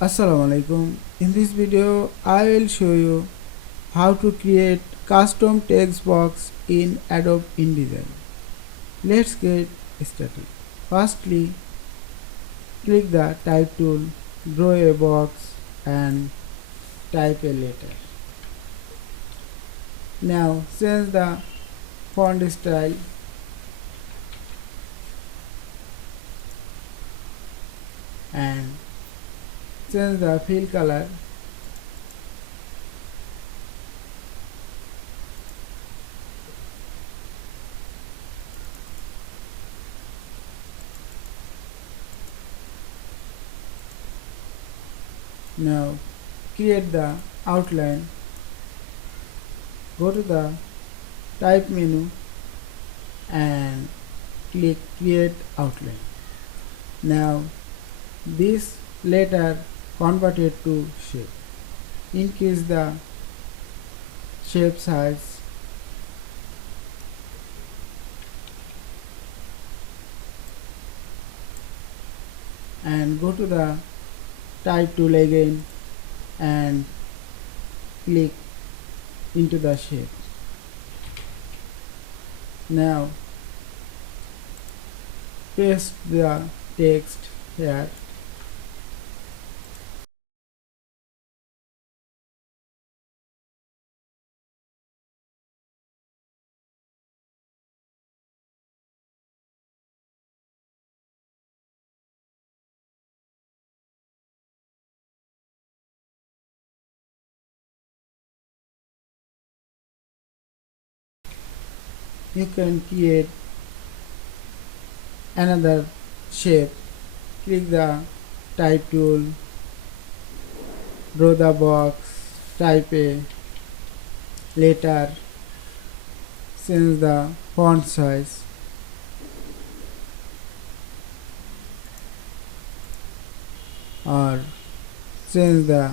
Assalamu Walaikum. In this video I will show you how to create custom text box in Adobe InDesign. Let's get started. Firstly, click the type tool, draw a box and type a letter. Now change the font style and change the fill color. Now create the outline. Go to the type menu and click create outline. Now this letter converted to shape. Increase the shape size and go to the type tool again and click into the shape. Now paste the text here. You can create another shape. Click the type tool, draw the box, type a letter, change the font size or change the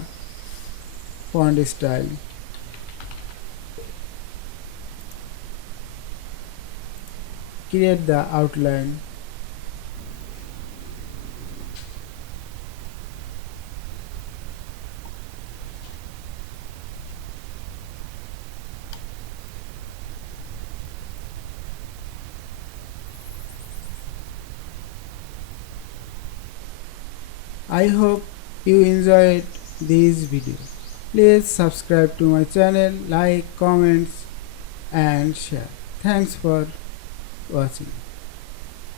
font style. Create the outline. I hope you enjoyed this video. Please subscribe to my channel, like, comments and share. Thanks for watching.